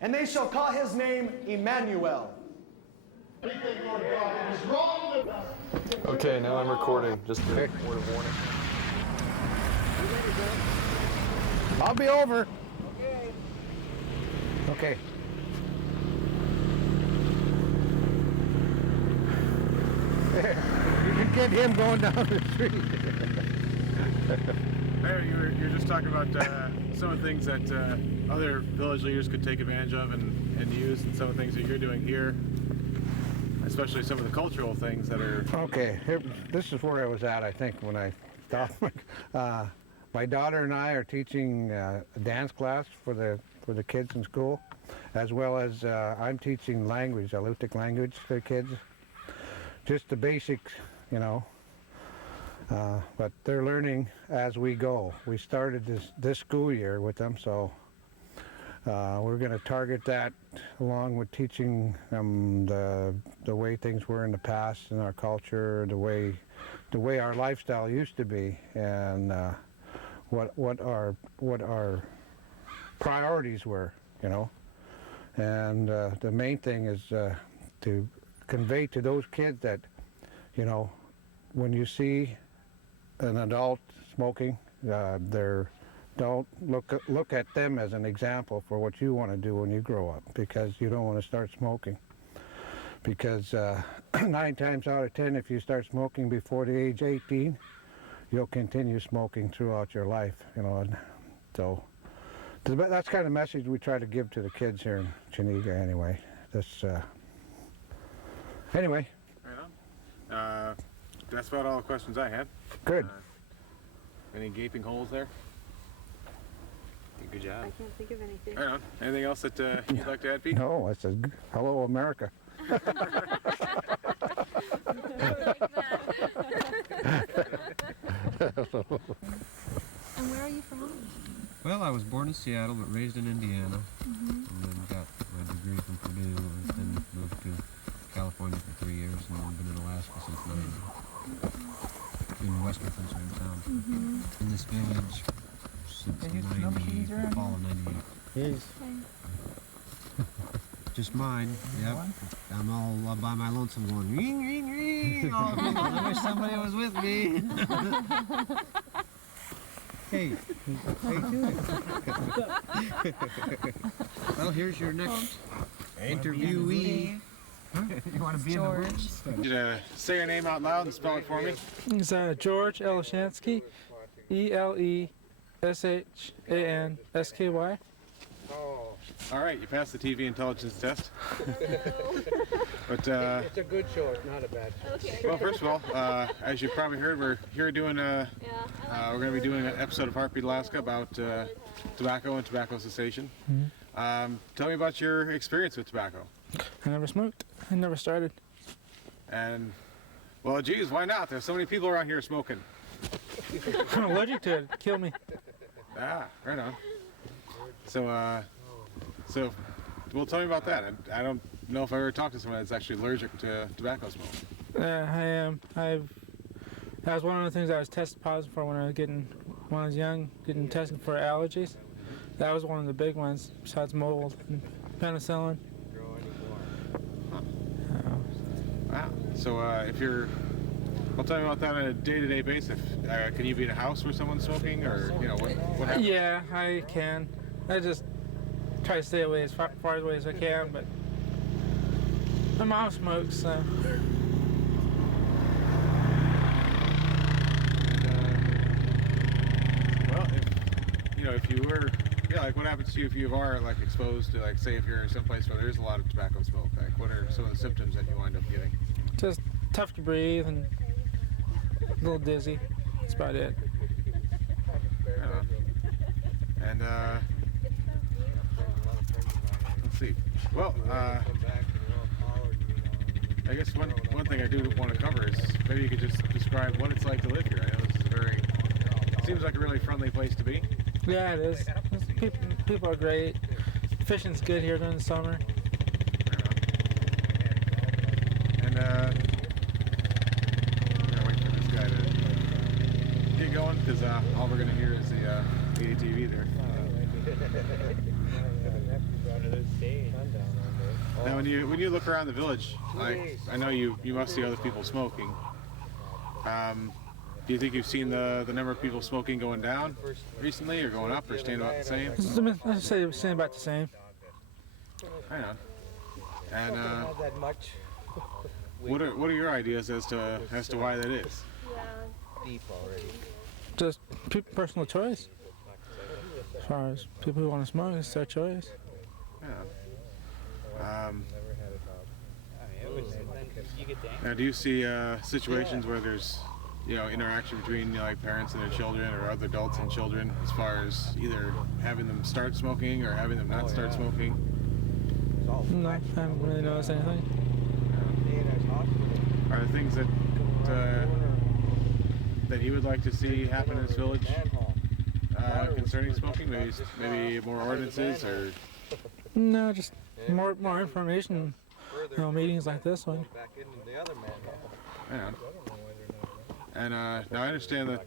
and they shall call his name Emmanuel. Okay, now I'm recording. Just a word of warning. I'll be over. Okay. You can get him going down the street. Hey, you're just talking about some of the things that other village leaders could take advantage of and use, and some of the things that you're doing here, especially some of the cultural things that are... Okay, this is where I was at, I think, when I stopped. My daughter and I are teaching a dance class for the kids in school, as well as I'm teaching language, Alutiiq language to the kids. Just the basics, you know. But they're learning as we go. We started this school year with them, so we're going to target that along with teaching them the way things were in the past and our culture, the way our lifestyle used to be, and what our priorities were, you know. And the main thing is to convey to those kids that, you know, when you see an adult smoking, don't look at them as an example for what you want to do when you grow up, because you don't want to start smoking. Because 9 times out of 10, if you start smoking before the age 18, you'll continue smoking throughout your life, you know. And so that's kind of the message we try to give to the kids here in Chenega, anyway. Anyway. Right on. That's about all the questions I had. Good. Any gaping holes there? Good job. I can't think of anything. Right on. Anything else that you'd like to add, Pete? No, I said, hello, America. And where are you from? Well, I was born in Seattle, but raised in Indiana, and then got my degree from Purdue, and then moved to California for 3 years, and then been in Alaska since 90. In western Prince town. In this village since 90, fall of 98. Yes. Just mine, yep. I'm all by my lonesome going, ring, ring, ring. Oh, I wish somebody was with me. Hey, how you doing? Well, here's your next interviewee. You want to be George. Could you say your name out loud and spell it for me? It's George Leshansky, Leshansky. All right, you passed the TV intelligence test. But It's a good show, it's not a bad show. Okay. well, first of all, as you probably heard, we're here doing we're going to be doing an episode of Heartbeat Alaska about tobacco and tobacco cessation. Tell me about your experience with tobacco. I never smoked. I never started. And well, geez, why not? There's so many people around here smoking. I'm allergic to it. Kill me. Ah, right on. So well, tell me about that. I don't know if I ever talked to someone that's actually allergic to tobacco smoke. I am. That was one of the things I was tested positive for when I was young, getting tested for allergies. That was one of the big ones, besides mold and penicillin. Wow. So well, tell me about that on a day-to-day basis. Can you be in a house where someone's smoking, or you know what happens? Yeah, I can. I just try to stay away as far away as I can, but my mom smokes, so. Well, if you were, like what happens to you if you are like exposed to, like, say if you're in some place where there's a lot of tobacco smoke, like what are some of the symptoms that you wind up getting? Just tough to breathe and a little dizzy. That's about it. And let's see. Well, I guess one thing I do want to cover is maybe you could just describe what it's like to live here. I know this is seems like a really friendly place to be. Yeah, it is. People are great. Fishing's good here during the summer. And wait for this guy to get going, because all we're gonna hear is the ATV there. Now, when you look around the village, like I know you must see other people smoking. Do you think you've seen the number of people smoking going down recently, or going up, or staying about the same? I'd say it's about the same. Right on. And what are your ideas as to why that is? Just personal choice. As far as people who want to smoke, it's their choice. Yeah. Now, do you see situations where there's interaction between like parents and their children, or other adults and children, as far as either having them start smoking or having them not start smoking? No, I haven't really noticed anything. Are there things that you would like to see happen in this village concerning smoking? Maybe more ordinances, or? No, just more information. Meetings like this one. Yeah. And now I understand that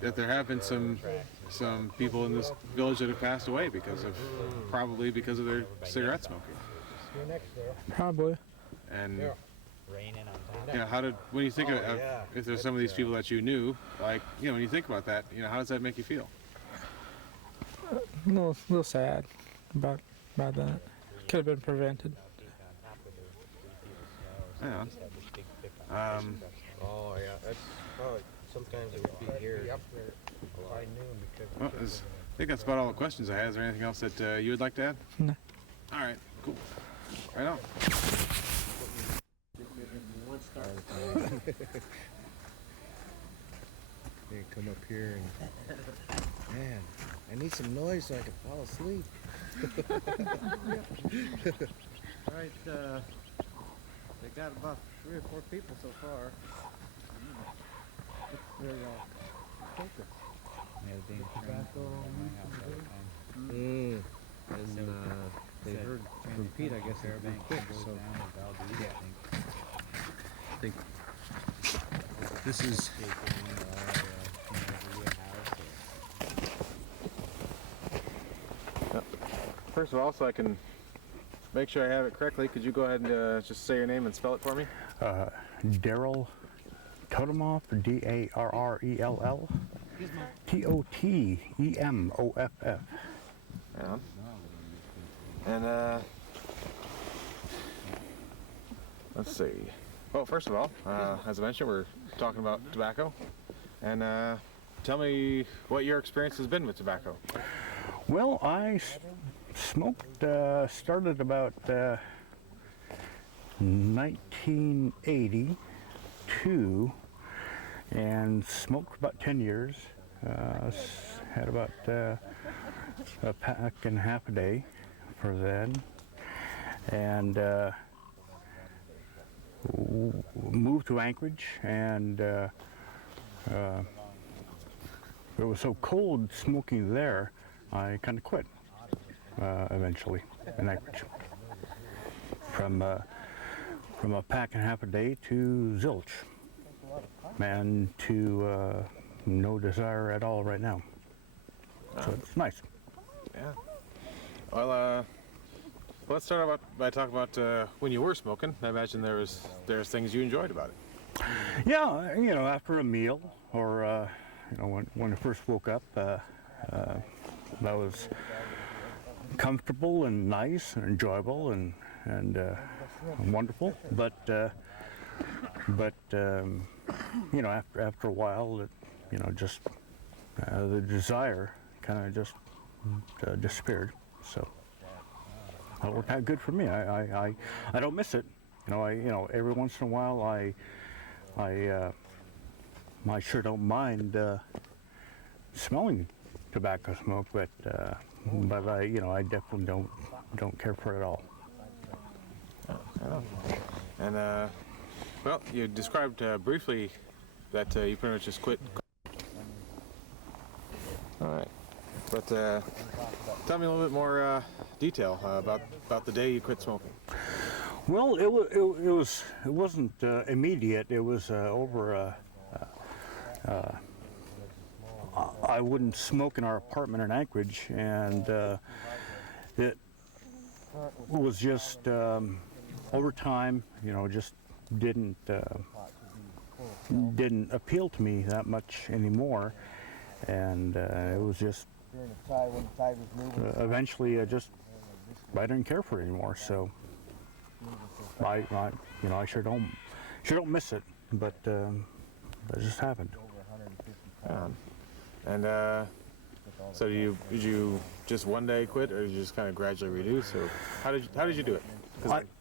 there have been some people in this village that have passed away probably because of their cigarette smoking. Probably. And when you think of if there's some of these people that you knew, like when you think about that, how does that make you feel? A little sad about that. Could have been prevented. Yeah. Oh yeah, that's sometimes it would be here. Well, I think that's about all the questions I had. Is there anything else that you would like to add? No. All right, cool. Right on. They come up here and, man, I need some noise so I can fall asleep. Right, they got about 3 or 4 people so far. Very focused. And they heard from Pete, I guess they're being quick, so yeah. I think this is First of all, so I can make sure I have it correctly, could you go ahead and just say your name and spell it for me? Darrell Totemoff, D-A-R-R-E-L-L, T-O-T-E-M-O-F-F. Yeah. And let's see. Well, first of all, as I mentioned, we're talking about tobacco. And tell me what your experience has been with tobacco. Well, I smoked, started about 1982 and smoked for about 10 years. Had about a pack and a half a day for then. And moved to Anchorage, and it was so cold smoking there, I kind of quit eventually in Anchorage. From a pack and a half a day to zilch, and to no desire at all right now. So it's nice. Yeah. Well, let's start by talking about when you were smoking. I imagine there's things you enjoyed about it. Yeah, after a meal, or when I first woke up, that was comfortable and nice and enjoyable and wonderful. But after a while, just the desire kind of just disappeared. So it worked out good for me. I don't miss it. Every once in a while I sure don't mind smelling tobacco smoke, but I definitely don't care for it at all. And well, you described briefly that you pretty much just quit. All right, but tell me a little bit more detail about the day you quit smoking. Well, it wasn't immediate. It was over. I I wouldn't smoke in our apartment in Anchorage, and it was just over time, you know, just didn't appeal to me that much anymore, and it was just eventually I didn't care for it anymore. So I you know, I sure don't miss it, but it just happened. So did you just one day quit, or did you just kind of gradually reduce, or how did you do it?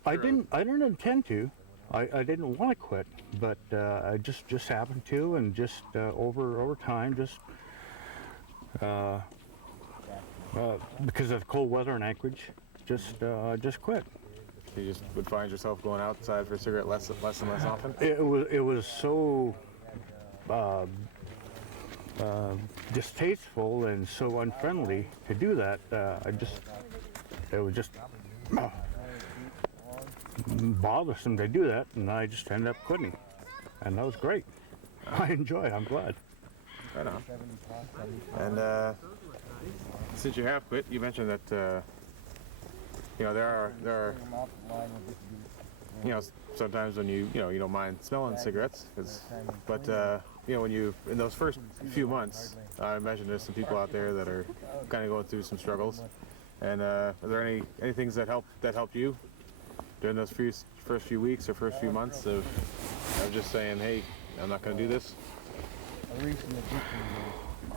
I didn't intend to. I didn't want to quit, but I just happened to, and just over time, just because of the cold weather in Anchorage, just quit. You just would find yourself going outside for a cigarette less and less often? It was so distasteful and so unfriendly to do that. It was just bothersome to do that, and I just ended up quitting, and that was great. I enjoy it. I'm glad. Right on. And since you have quit, you mentioned that you know, there are you know, sometimes when you don't mind smelling cigarettes, but you know, when you in those first few months, I imagine there's some people out there that are kind of going through some struggles. And are there any things that helped you during those first few weeks or first few months of just saying, hey, I'm not going to do this?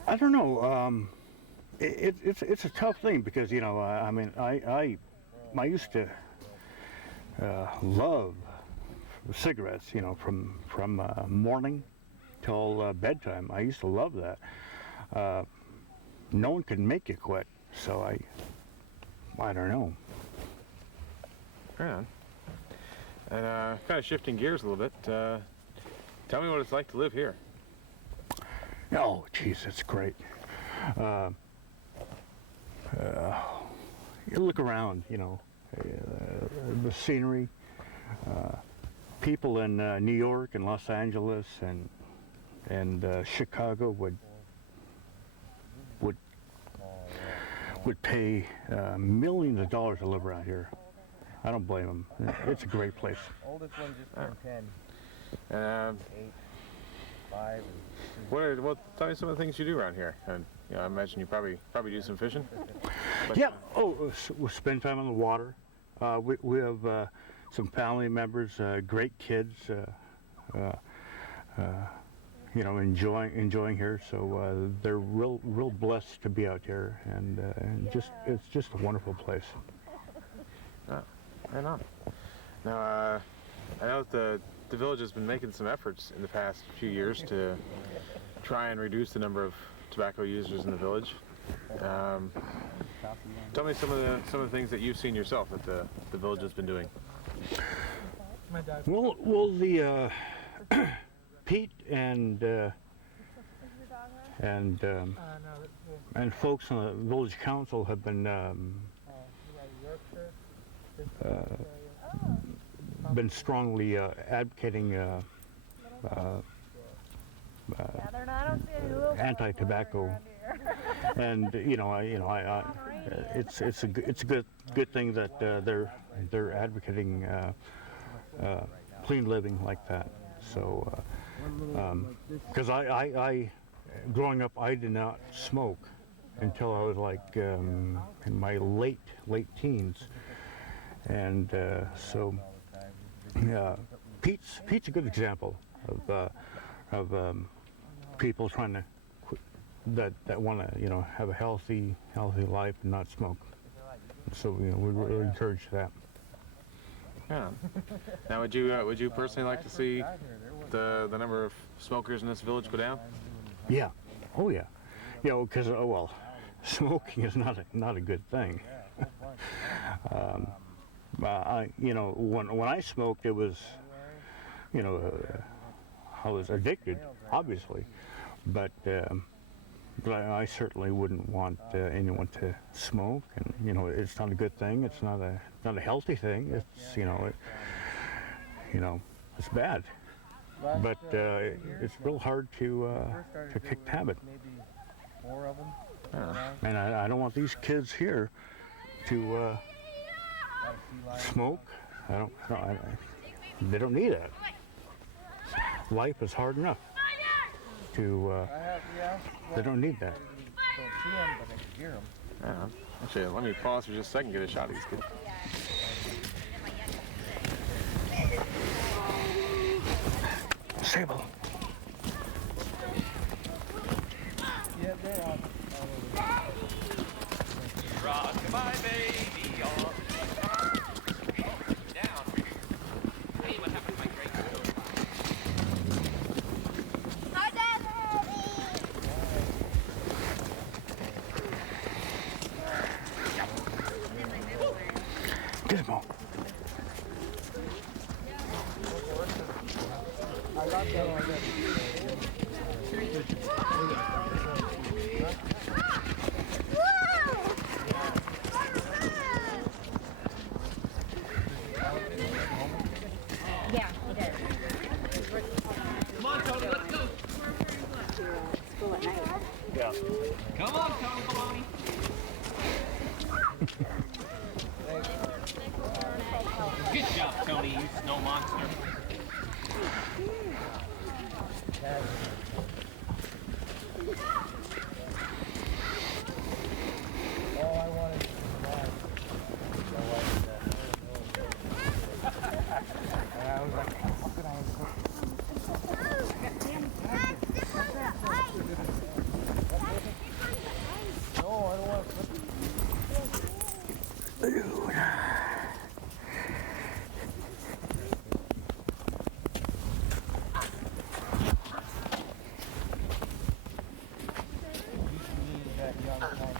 I don't know. It's a tough thing because, you know, I mean, I used to love cigarettes, you know, from morning till bedtime. I used to love that. No one could make you quit, so I don't know. Right on. And kind of shifting gears a little bit, tell me what it's like to live here. Oh, geez, it's great. You look around, you know, the scenery, people in New York and Los Angeles and Chicago would pay millions of dollars to live around here. I don't blame them. It's a great place. Oldest one just turned 10. 8, 5. Well, tell me some of the things you do around here. And you know, I imagine you probably do some fishing. Yeah. Oh, we spend time on the water. We have some family members, great kids. You know, enjoying here. So they're real blessed to be out here, and it's just a wonderful place. Right on. Now, I know that the village has been making some efforts in the past few years to try and reduce the number of tobacco users in the village. Tell me some of the things that you've seen yourself that the village has been doing. Well, the Pete and folks on the village council have been strongly advocating anti-tobacco, and it's a good thing that they're advocating clean living like that. So, because I growing up, I did not smoke until I was like in my late teens, and so Pete's a good example of people trying to quit, that want to have a healthy life and not smoke. So we really encourage that. Yeah. Now, would you personally like to see the number of smokers in this village go down? Yeah. Oh yeah. Yeah. Because well, smoking is not a good thing. When I smoked, it was, I was addicted, obviously, but I certainly wouldn't want anyone to smoke, and it's not a good thing. It's not a healthy thing. It's it's bad, but it's real hard to kick the habit. 4 of them. And I don't want these kids here to smoke. They don't need that. Life is hard enough to, they don't need that. Don't see them, but I can hear them. Yeah. Actually, let me pause for just a second and get a shot of these kids. Sable. Yeah, they're out. Rock my baby on. Down. Hey, what happened to my great coat? Gizmo. Yeah, he does. Come on, Tony, let's go. School at night. Yeah. Come on, Tony Baloney. Good job, Tony, you snow monster. All I wanted was mine. And I was like, how could I have No, I don't want to. That young time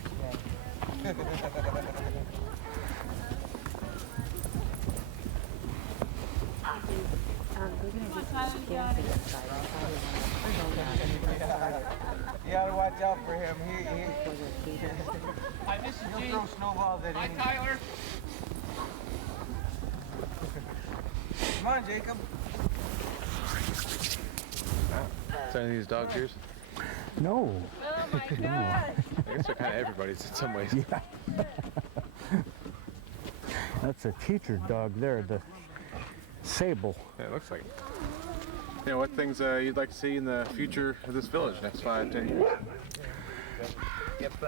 You gotta watch out for him. Hi, Mrs. G. He'll throw snowballs at Hi, any. Tyler. Come on, Jacob. Is any of these dogs yours? No. Oh my God. I guess they're kind of everybody's in some ways. Yeah. That's a teacher's dog there, the Sable. Yeah, it looks like it. You know, what things you'd like to see in the future of this village next 5-10 years?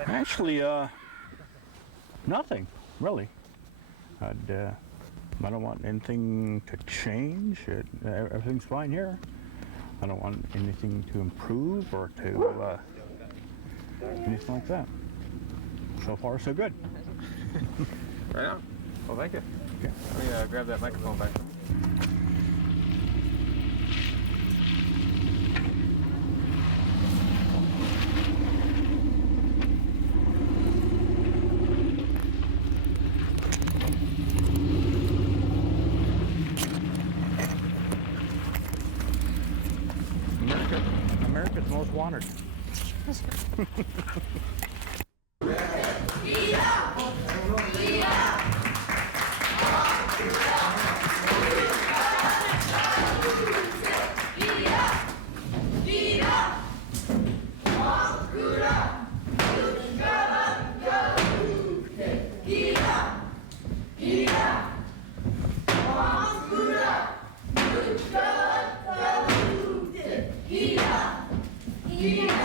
Actually, nothing, really. I don't want anything to change. Everything's fine here. I don't want anything to improve or to anything like that. So far, so good. Right on. Well, thank you. Okay. Let me grab that microphone back from you. America's most wanted. Gida!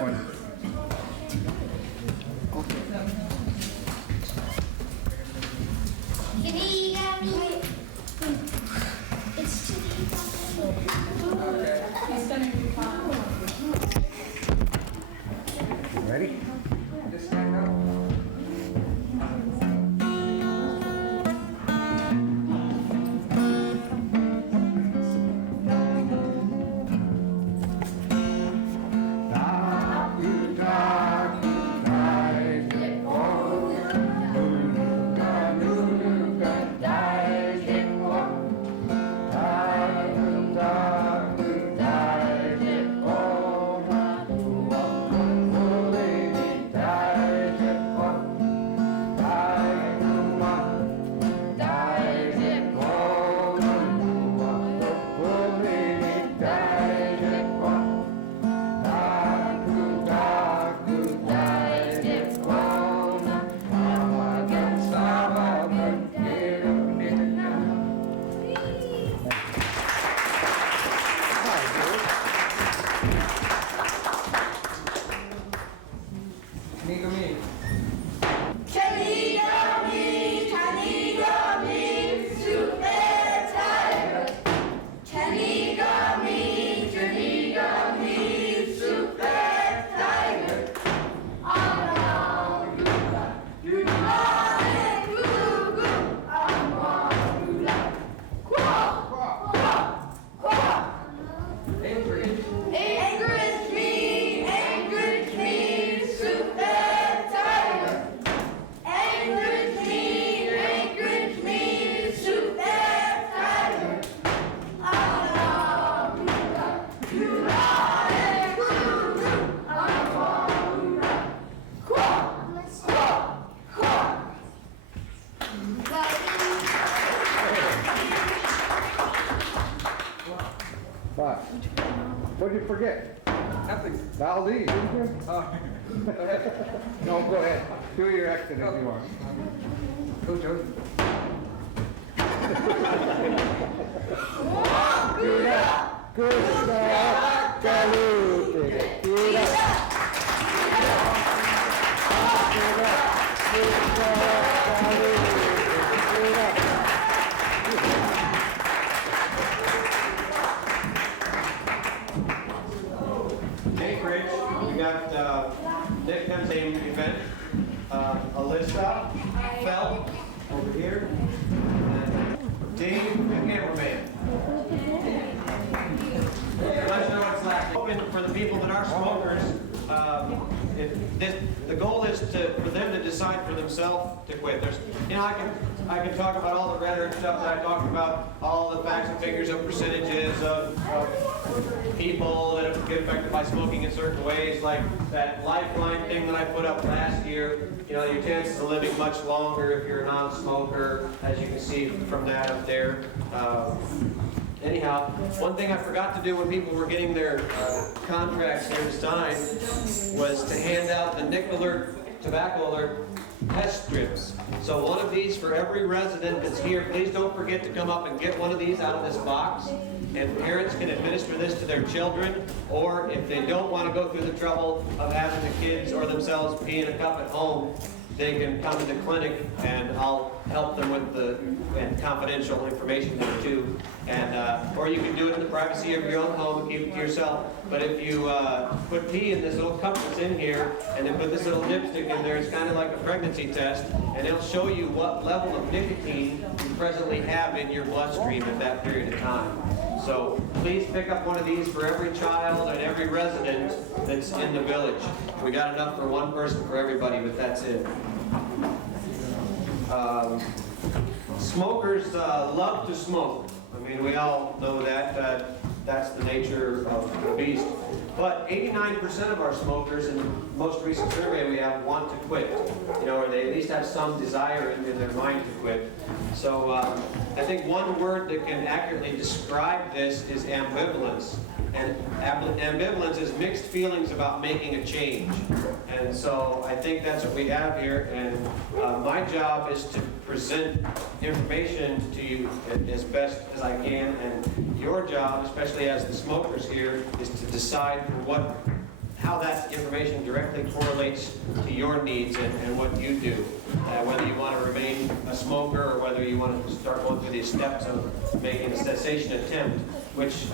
one. Ready? Just stand up. What? What did you forget? Nothing. Valdez, didn't you? No, go ahead. Do your exit if you want. Go, Joe. Anchorage, we got Nick Hempstein event, Alyssa, Phil over here, and Dave, the cameraman. Let us know what it's like. Open for the people that are smokers. The goal is for them to decide for themselves to quit. I can talk about all the rhetoric stuff that I talked about, all the facts and figures of percentages of people that get affected by smoking in certain ways, like that lifeline thing that I put up last year. Your chances of living much longer if you're a non-smoker, as you can see from that up there. Anyhow, one thing I forgot to do when people were getting their contracts here to sign was to hand out the Nick Alert, Tobacco Alert test strips. So one of these for every resident that's here. Please don't forget to come up and get one of these out of this box. And parents can administer this to their children, or if they don't want to go through the trouble of having the kids or themselves pee in a cup at home, they can come to the clinic and I'll help them with the confidential information there too. And or you can do it in the privacy of your own home and keep it to yourself. But if you put pee in this little cup that's in here and then put this little dipstick in there, it's kind of like a pregnancy test, and it'll show you what level of nicotine you presently have in your bloodstream at that period of time. So please pick up one of these for every child and every resident that's in the village. We got enough for one person for everybody, but that's it. Smokers love to smoke. I mean, we all know that. That's the nature of the beast. But 89% of our smokers in the most recent survey we have want to quit. Or they at least have some desire in their mind to quit. So I think one word that can accurately describe this is ambivalence. And ambivalence is mixed feelings about making a change. And so I think that's what we have here. And my job is to present information to you as best as I can. And your job, especially as the smokers here, is to decide for what how that information directly correlates to your needs and what you do. Whether you want to remain a smoker or whether you want to start going through these steps of making a cessation attempt, which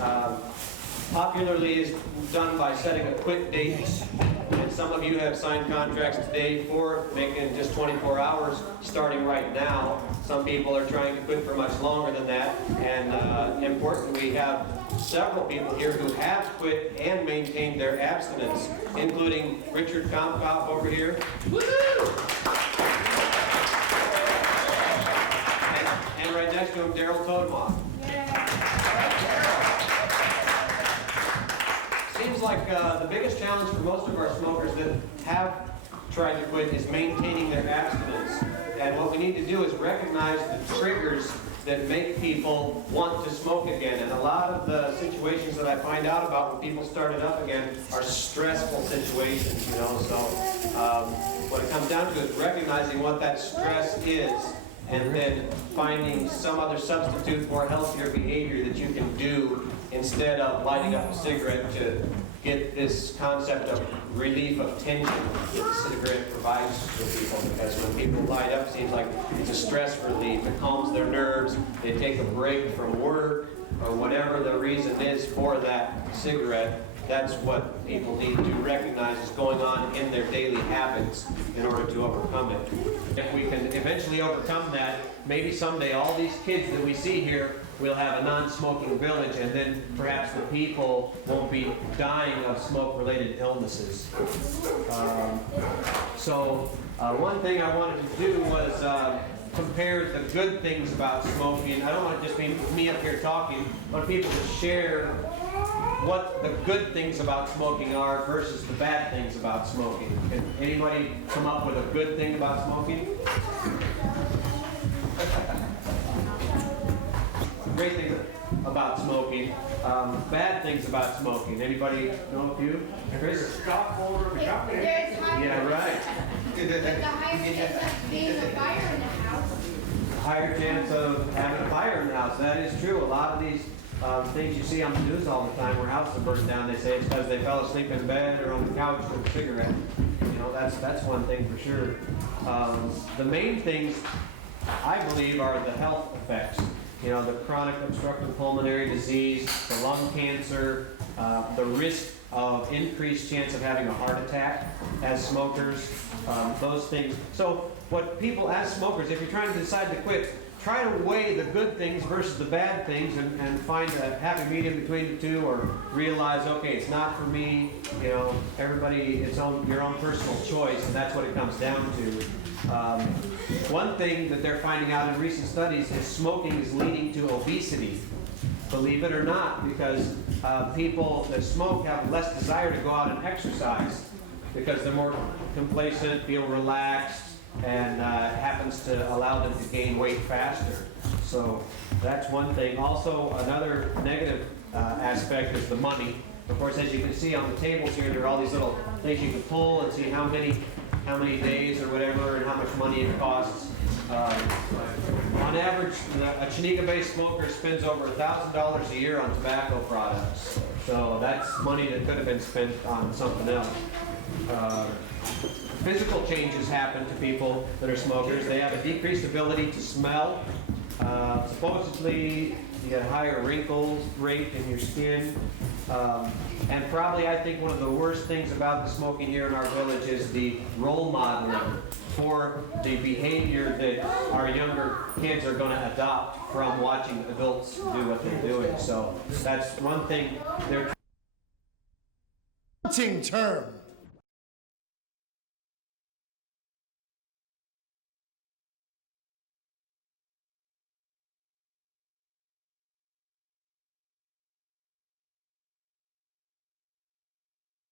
popularly is done by setting a quit date. And some of you have signed contracts today for making just 24 hours starting right now. Some people are trying to quit for much longer than that. And importantly, we have several people here who have quit and maintained their abstinence, including Richard Kampkopf over here. And right next to him, Darrell Totemoff. Seems like the biggest challenge for most of our smokers that have tried to quit is maintaining their abstinence. And what we need to do is recognize the triggers that make people want to smoke again. And a lot of the situations that I find out about when people start it up again are stressful situations, you know. So what it comes down to is recognizing what that stress is, and then finding some other substitute for healthier behavior that you can do instead of lighting up a cigarette to get this concept of relief of tension that the cigarette provides for people. Because when people light up, it seems like it's a stress relief. It calms their nerves. They take a break from work or whatever the reason is for that cigarette. That's what people need to recognize is going on in their daily habits in order to overcome it. If we can eventually overcome that, maybe someday all these kids that we see here will have a non-smoking village, and then perhaps the people won't be dying of smoke-related illnesses. One thing I wanted to do was compare the good things about smoking. I don't want to just be me up here talking. I want people to share what the good things about smoking are versus the bad things about smoking. Can anybody come up with a good thing about smoking? Great things about smoking. Bad things about smoking. Anybody know a few? Chris? Yeah, right. Higher chance of having a fire in the house. That is true. A lot of these things you see on the news all the time where houses burn down, they say it's because they fell asleep in bed or on the couch with a cigarette. You know, that's one thing for sure. The main things, I believe, are the health effects. You know, the chronic obstructive pulmonary disease, the lung cancer, the risk of increased chance of having a heart attack as smokers, those things. So what people as smokers, if you're trying to decide to quit, try to weigh the good things versus the bad things and find a happy medium between the two, or realize, okay, it's not for me. You know, everybody, it's your own personal choice, and that's what it comes down to. One thing that they're finding out in recent studies is smoking is leading to obesity. Believe it or not, because people that smoke have less desire to go out and exercise because they're more complacent, feel relaxed, and happens to allow them to gain weight faster. So that's one thing. Also, another negative aspect is the money. Of course, as you can see on the tables here, there are all these little things you can pull and see how many days or whatever and how much money it costs. On average, a Chenega-based smoker spends over $1,000 a year on tobacco products. So that's money that could have been spent on something else. Physical changes happen to people that are smokers. They have a decreased ability to smell. Supposedly, you get a higher wrinkles rate in your skin. And probably, I think one of the worst things about the smoking here in our village is the role modeling for the behavior that our younger kids are going to adopt from watching adults do what they're doing. So that's one thing they're Term.